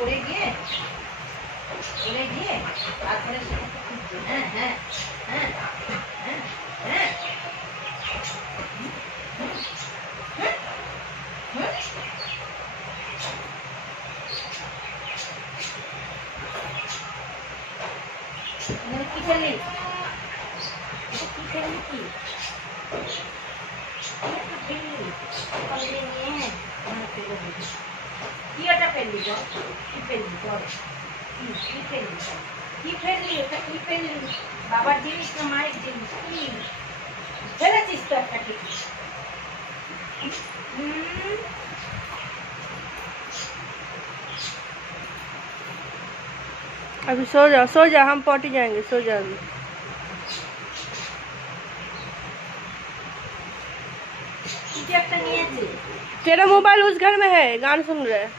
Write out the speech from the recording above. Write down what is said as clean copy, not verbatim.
ওড়ে গিয়ে তারপরে হ্যাঁ হ্যাঁ হ্যাঁ হ্যাঁ হ্যাঁ কি খেলি কি খেলি কি কি ওটা ফেললি তো কি ফেললি বল কি ফেললি কি ফেললি ওটা কি ফেললি বাবার জিনিস না মায়ের জিনিস কি ফেলেছিস তো একটা কিছু अभी सो जा हम पॉटी जाएंगे सो जा अभी तेरा मोबाइल उस घर में है गाना सुन रहे हैं